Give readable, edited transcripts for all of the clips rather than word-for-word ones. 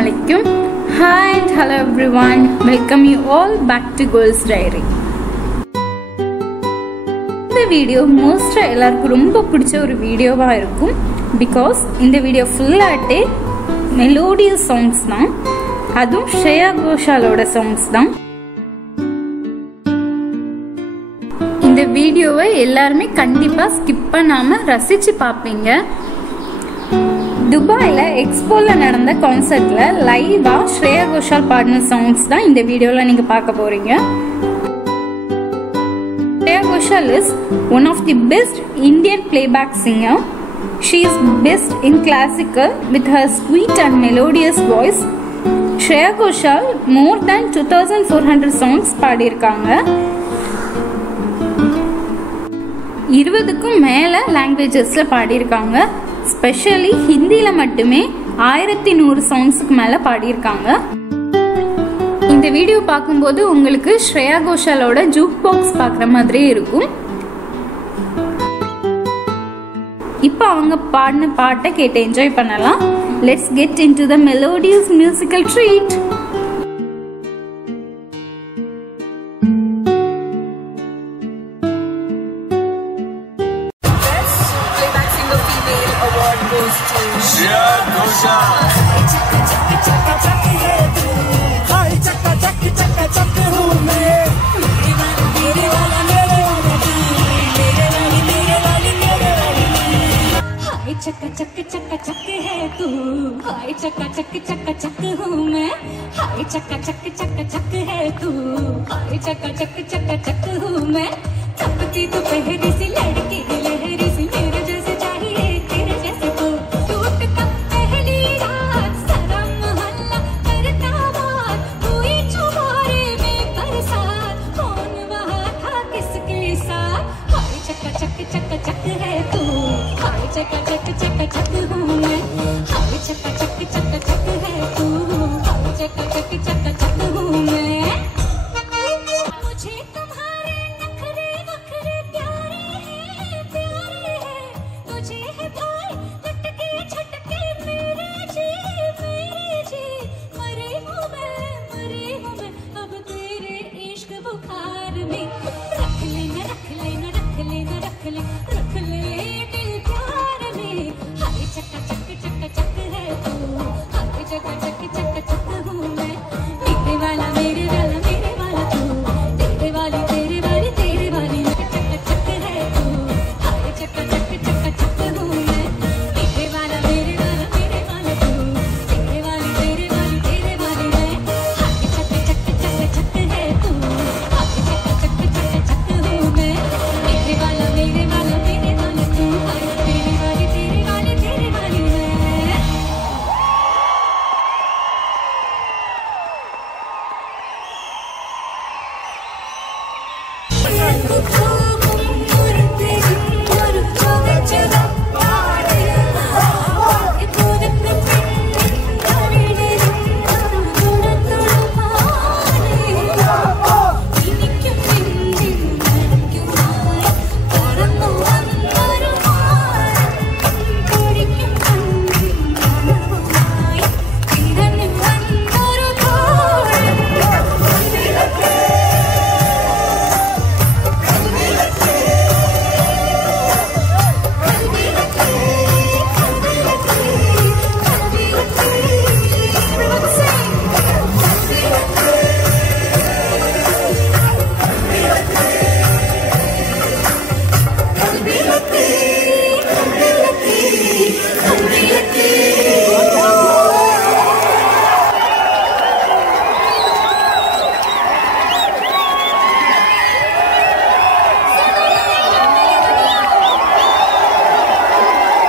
Assalamualaikum. Hi and hello everyone. Welcome you all back to Girls Diary. இந்த video மோஸ்டா எல்லாருக்கும் ரொம்ப பிடிச்ச ஒரு வீடியோவா இருக்கும். Because இந்த வீடியோ ஃபுல்லாட்டே melodious songs தான். அதுவும் Shreya Ghoshalோட songs தான். இந்த வீடியோவை எல்லாரும் கண்டிப்பா ஸ்கிப் பண்ணாம ரசிச்சு பாப்பீங்க. துபாயில எக்ஸ்போல நடந்த கான்சர்ட்ல லைவா ஸ்ரேயா கோஷால் பாடின சாங்ஸ் தான் இந்த வீடியோல நீங்க பார்க்க போறீங்க. Shreya Ghoshal is one of the best Indian playback singer. She is best in classical with her sweet and melodious voice. Shreya Ghoshal more than 2400 songs பாடியிருக்காங்க. 20க்கும் மேல லாங்குவேஜஸ்ல பாடியிருக்காங்க. ஸ்பெஷலி ஹிந்தில மட்டுமே 1100 சாங்ஸ்க்கு மேல பாடியிருக்காங்க. இந்த வீடியோ பார்க்கும்போது உங்களுக்கு ஸ்ரேயா கோஷாலோட ஜூக் பாக்ஸ் பார்க்குற மாதிரியே இருக்கும். இப்போ அவங்க பாடின பாட்டை கேட்டு என்ஜாய் பண்ணலாம். Let's get into the melodious musical treat. Shreya Ghoshal. Hi chakka chak chakka chak hu main. Mere wala mere wali. Hi chakka chak chakka chak hai tu. Hi chakka chak chakka chak hu main. Hi chakka chak chakka chak hai tu. Hi chakka chak chakka chak hu main. तपती तो पहली सी लड़की लहरी सी मेरे जैसे चाहिए तेरे जैसे को टूट कब पहली रात सारा मोहल्ला करता बात हुई चुबारे में बरसात कौन वहाँ था किसके साथ हाय चक्का चक चक चक है तू हाय चक्का चक चक चक हूँ मैं हाय चक्का चक चक चक है तू हाय चक्का चक चक चक हूँ मैं मुझे तुम्हारे नखरे वखरे प्यारे हैं तुझे है भाई लटके छटके मेरे जी मरी हूँ मैं अब तेरे इश्क बुखार में रख ले दिल प्यार में हाय चक्का चक चक चक है तू हाय चक्का चक चक चक हूँ मैं मेरे वाला तू तेरे वाली चक चक है तू हाय चक्का चक चक चक हूँ मैं मेरे वाला तू तेरे वाली मैं हाय चक चक चक चक है तू हाय चक्का चक चक चक हूँ मैं मेरे वाला तू हाय तेरे वाली मैं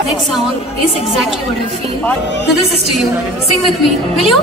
Next song is exactly what I feel. Now this is to you. Sing with me, will you?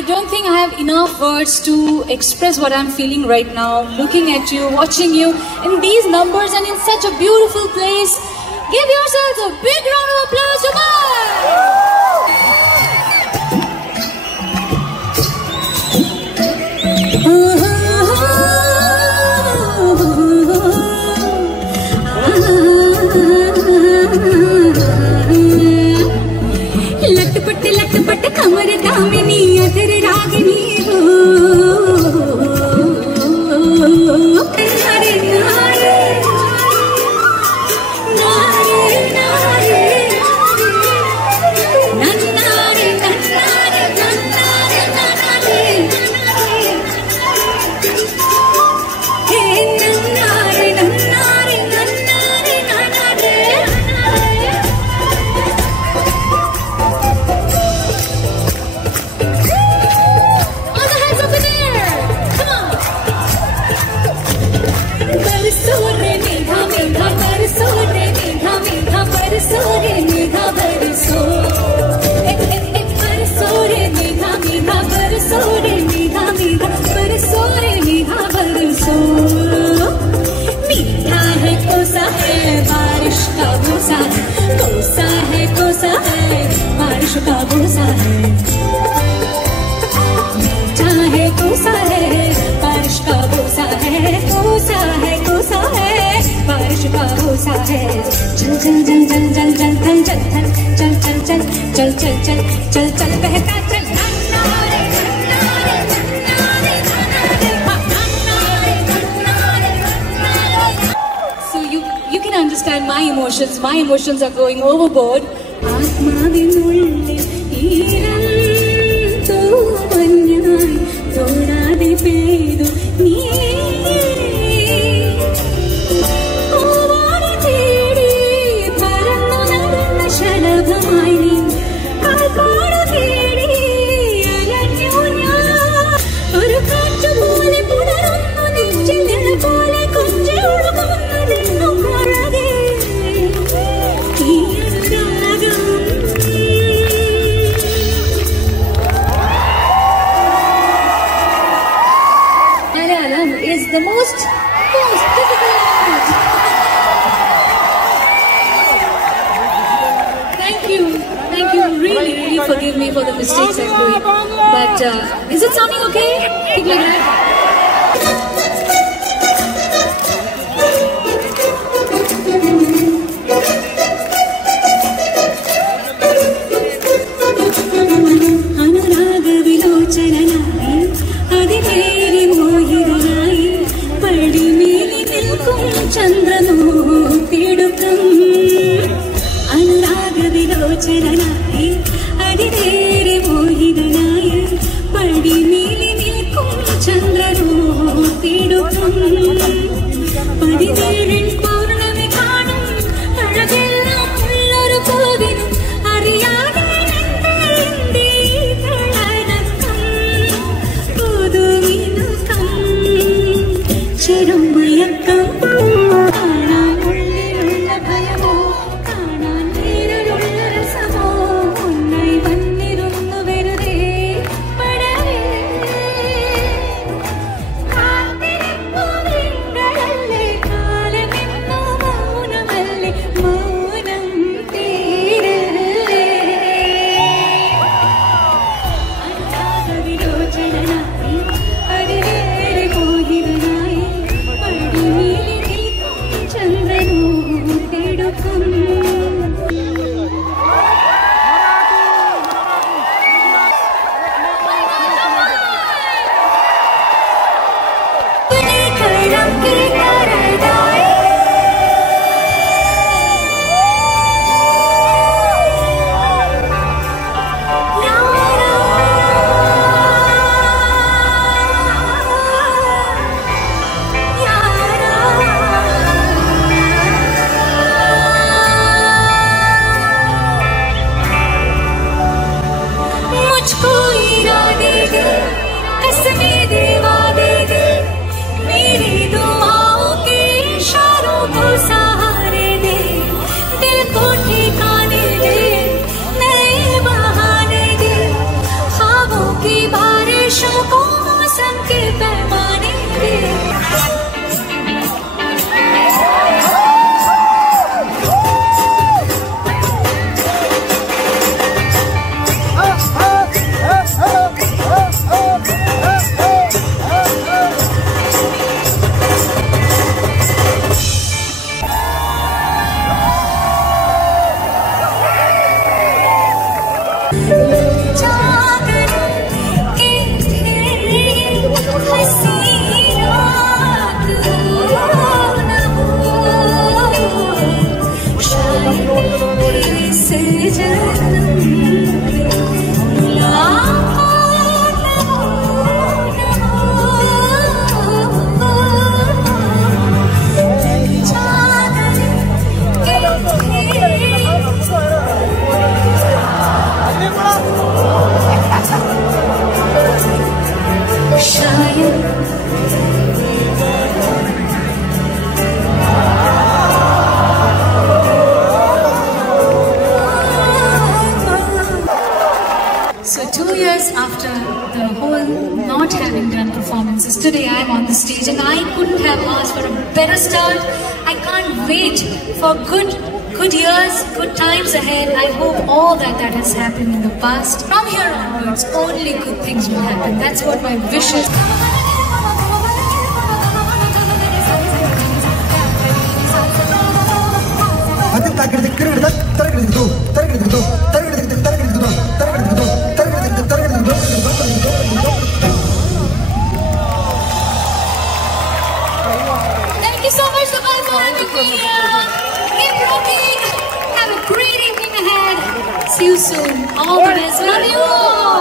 I don't think I have enough words to express what I'm feeling right now, looking at you, watching you in these numbers and in such a beautiful place. Give yourselves a big round of applause to लटपट कमर दामिनी अधर रागिनी हो नारे नारे नारे नारे नन्नारे नन्नारे नन्नारे नन्नारे हे नन्नारे नन्नारे नन्नारे नन्नारे मीठा है कोसा है बारिश का भूसा कोसा है बारिश का भूसा है मीठा है कोसा है बारिश का भूसा है कोसा है बारिश का भूसा है चल चल चल चल चल चल चल चल चल चल चल चल चल चल चल चल बहता चल You can understand my emotions. My emotions are going overboard. Malayalam is the most difficult language. Thank you, really forgive me for the mistakes I'm doing. But is it sounding okay? Keep like that. So 2 years after the whole not having done performances, today I am on the stage and I couldn't have asked for a better start. I can't wait for good years, good times ahead. I hope all that has happened in the past, from here onwards, only good things will happen. That's what my wish is. Thank you so much for having me here. Keep rocking. Have a great evening ahead. See you soon. All the best. Love you all.